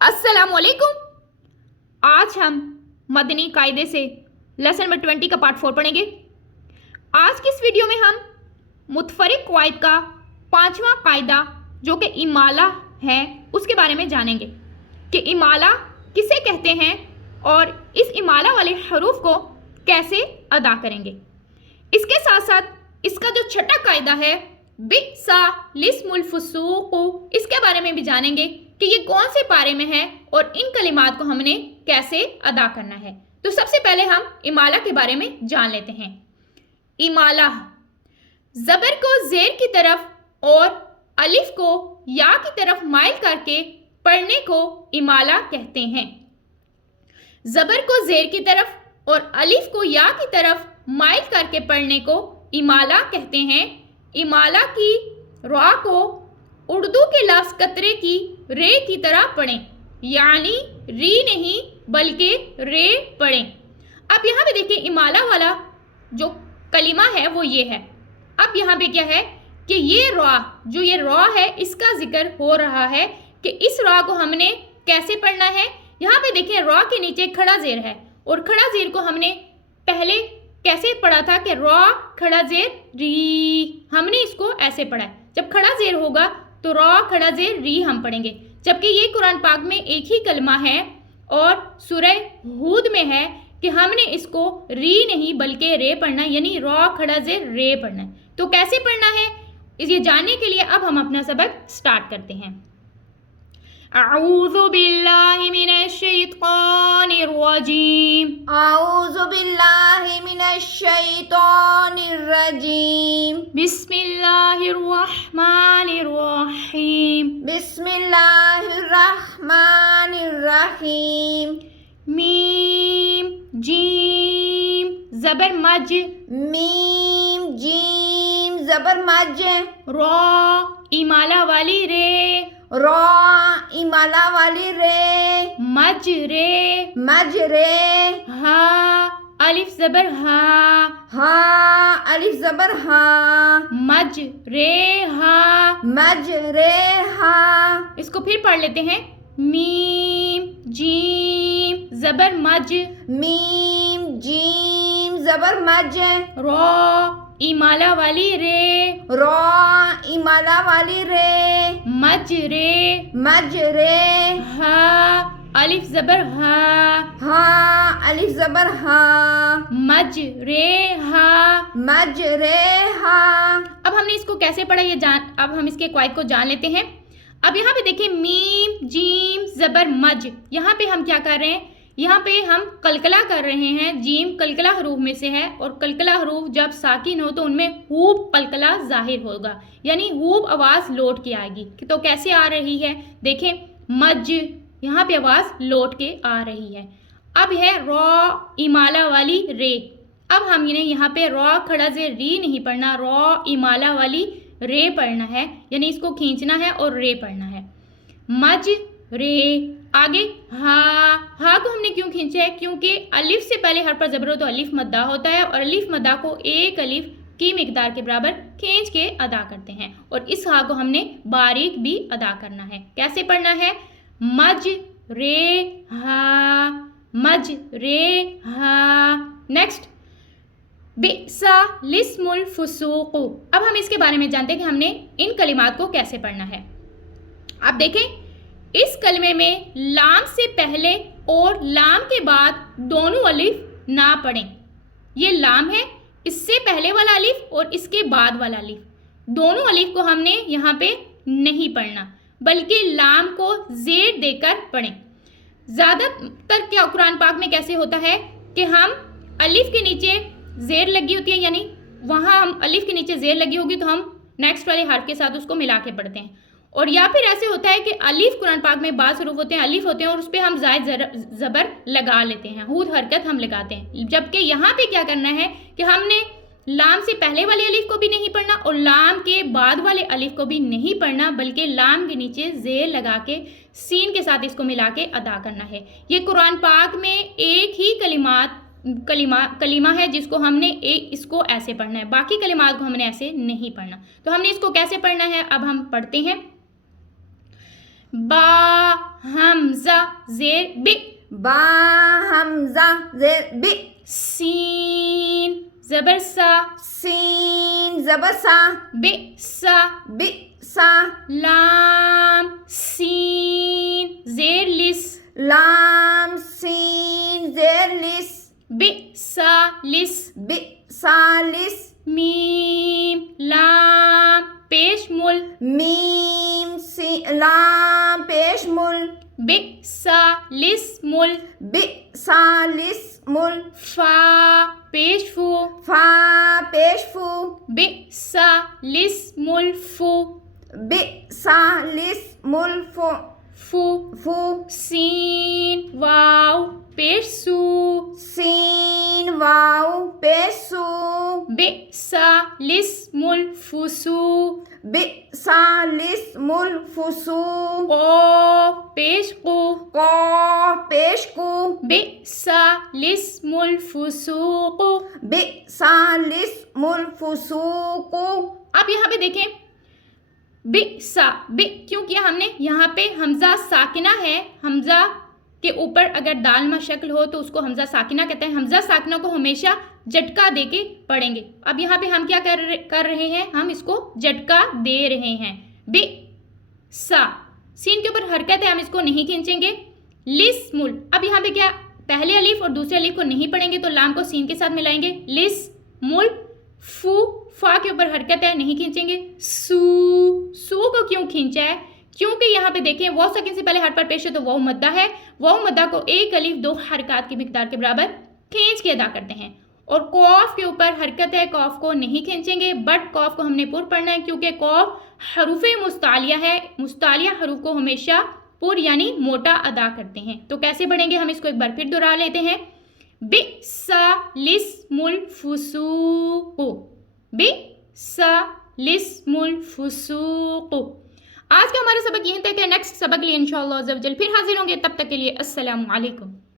अस्सलाम वालेकुम। आज हम मदनी कायदे से लेसन नंबर 20 का पार्ट 4 पढ़ेंगे। आज की इस वीडियो में हम मुतफरिक कवायद का 5वां कायदा जो कि इमाला है उसके बारे में जानेंगे कि इमाला किसे कहते हैं और इस इमाला वाले हरूफ को कैसे अदा करेंगे। इसके साथ साथ इसका जो छठा कायदा है बिसा लिस्मुल फुसूक, इसके बारे में भी जानेंगे कि ये कौन से पारे में है और इन कलिमात को हमने कैसे अदा करना है। तो सबसे पहले हम इमाला के बारे में जान लेते हैं। इमाला ज़बर को ज़ेर की तरफ और अलिफ को या की तरफ माइल करके पढ़ने को इमाला कहते हैं। ज़बर को ज़ेर की तरफ और अलिफ को या की तरफ माइल करके पढ़ने को इमाला कहते हैं। इमाला की रा को उर्दू के लफ्ज़ कतरे की रे की तरह पढ़ें, यानी री नहीं बल्कि रे पढ़ें। अब यहाँ पे देखिए इमाला वाला जो कलिमा है वो ये है। अब यहाँ पे क्या है कि ये रा जो ये रा है इसका जिक्र हो रहा है कि इस रा को हमने कैसे पढ़ना है। यहाँ पे देखिए रा के नीचे खड़ा जेर है और खड़ा जेर को हमने पहले कैसे पढ़ा था कि रा खड़ा जेर री, हमने इसको ऐसे पढ़ा है। जब खड़ा जेर होगा तो रा खड़ा जेर री हम पढ़ेंगे, जबकि ये कुरान पाक में एक ही कलमा है और सूरह हूद में है कि हमने इसको री नहीं बल्कि रे पढ़ना है, यानी रा खड़ा जेर रे पढ़ना है। तो कैसे पढ़ना है ये जानने के लिए अब हम अपना सबक स्टार्ट करते हैं। अऊज़ु बिल्लाहि मिनश शैतानिर रजीम। अऊज़ु बिल्लाहि मिनश शैतानिर रजीम। बिस्मिल्लाहिर रहमानिर रहीम। बिस्मिल्लाहिर रहमानिर रहीम। मीम जीम ज़बर मज। मीम जीम ज़बर मज। रा इमाला वाली रे। रा इमाला वाली रे। मज रे। मज रे। हा अलिफ ज़बर हा। हा अलिफ ज़बर हा। मज रे हा। मज रे हा। इसको फिर पढ़ लेते हैं। मीम जीम ज़बर मज। मीम जीम ज़बर मज। रा इमाला वाली रे। रा इमाला वाली रे। मज रे। मज रे। हा अलिफ ज़बर हा। हा अलिफ ज़बर हा। मज रे हा। मज रे हा। अब हमने इसको कैसे पढ़ा ये जान, अब हम इसके क्वाइद को जान लेते हैं। अब यहाँ पे देखिए मीम जीम ज़बर मज, यहाँ पे हम क्या कर रहे हैं, यहाँ पे हम कलकला कर रहे हैं। जीम कलकला हरूफ में से है और कलकला हरूफ जब साकिन हो तो उनमें हूब कलकला जाहिर होगा, यानी हूब आवाज़ लौट के आएगी। तो कैसे आ रही है देखें, मज यहाँ पे आवाज़ लौट के आ रही है। अब है रा इमाला वाली रे। अब हमने यहाँ पे रा खड़ा से री नहीं पढ़ना, रा इमाला वाली रे पढ़ना है, यानी इसको खींचना है और रे पढ़ना है। मज रे। आगे हा को हमने क्यों खींचा है, क्योंकि अलिफ से पहले हर पर ज़बर हो तो अलिफ मद्दा होता है और अलिफ मद्दा को एक अलिफ की मिकदार के बराबर खींच के अदा करते हैं और इस हा को हमने बारीक भी अदा करना है। कैसे पढ़ना है, मज रे हा। मज रे हा। नेक्स्ट बिसा लिस्मुल फुसूक। अब हम इसके बारे में जानते हैं कि हमने इन कलिमात को कैसे पढ़ना है। अब देखें इस कलमे में लाम से पहले और लाम के बाद दोनों अलिफ ना पढ़ें। ये लाम है, इससे पहले वाला अलिफ और इसके बाद वाला अलिफ, दोनों अलिफ को हमने यहाँ पे नहीं पढ़ना बल्कि लाम को जेर देकर पढ़ें। ज़्यादातर क्या कुरान पाक में कैसे होता है कि हम अलिफ के नीचे जेर लगी होती है, यानी वहाँ हम अलिफ के नीचे जेर लगी होगी तो हम नेक्स्ट वाले हर्फ के साथ उसको मिला के पढ़ते हैं। और या फिर ऐसे होता है कि अलिफ कुरान पाक में बाज़ हरूफ होते हैं अलिफ होते हैं और उस पर हम जायद ज़बर लगा लेते हैं, हूद हरकत हम लगाते हैं। जबकि यहाँ पे क्या करना है कि हमने लाम से पहले वाले अलिफ को भी नहीं पढ़ना और लाम के बाद वाले अलिफ को भी नहीं पढ़ना, बल्कि लाम के नीचे जेर लगा के सीन के साथ इसको मिला के अदा करना है। ये कुरान पाक में एक ही कलिमा है जिसको हमने इसको ऐसे पढ़ना है, बाकी कलिमात को हमने ऐसे नहीं पढ़ना। तो हमने इसको कैसे पढ़ना है अब हम पढ़ते हैं। बा हमजा زیر بی با حمزہ زیر بی سین زبر سا سین زبر سا بی سا بی سا لام سین زیر لس لام سین زیر لس بی سا لس بی سالس میم لام پیش مل میم لام پیش مل بی سا لس مل بی سالس مل فا پیش فو فا پیش فو بی سا لس مل فو بی سالس مل فو فو فو سین واو پیش سو سین واو پیش سو بی سا لس مل فسو بی سالس مل فسو قاف پیش قو قاف پیش کو بی سا لس مل فسوق بی سالس مل فسوق اب یہاں پہ دیکھیں بی سا بی کیوں کیا ہم نے یہاں پہ حمزہ ساکنہ ہے حمزہ کے اوپر اگر دالما شکل ہو تو اس کو حمزہ ساکنہ کہتے ہیں حمزہ ساکنہ کو ہمیشہ جھٹکا دے کے پڑھیں گے اب یہاں پہ ہم کیا کر رہے ہیں ہم اس کو جھٹکا دے رہے ہیں بی سا سین کے اوپر حرکت ہے ہم اس کو نہیں کھینچیں گے لس مل اب یہاں پہ کیا پہلے الف اور دوسرے الف کو نہیں پڑھیں گے تو لام کو سین کے ساتھ ملائیں گے لس مل فو فا کے اوپر حرکت ہے نہیں کھینچیں گے سو سو کو کیوں کھینچا ہے کیونکہ یہاں پہ دیکھیں واو ساکن سے پہلے حرف پر پیش ہے تو واو مدہ ہے واو مدہ کو ایک الف دو حرکات کی مقدار کے برابر کھینچ کے ادا کرتے ہیں اور قاف کے اوپر حرکت ہے قاف کو نہیں کھینچیں گے بٹ قاف کو ہم نے پر پڑھنا ہے کیونکہ قاف حروف مستعلیہ ہے مستعلیہ حروف کو ہمیشہ پر یعنی موٹا ادا کرتے ہیں تو کیسے پڑھیں گے ہم اس کو ایک بار پھر دہرا لیتے ہیں بی سا لس مل فسوق بی سا لس مل فسوق آج کا ہمارا سبق یہیں تک ہے نیکسٹ سبق لیے انشاءاللہ عز و جل پھر حاضر ہوں گے تب تک کے لیے السلام علیکم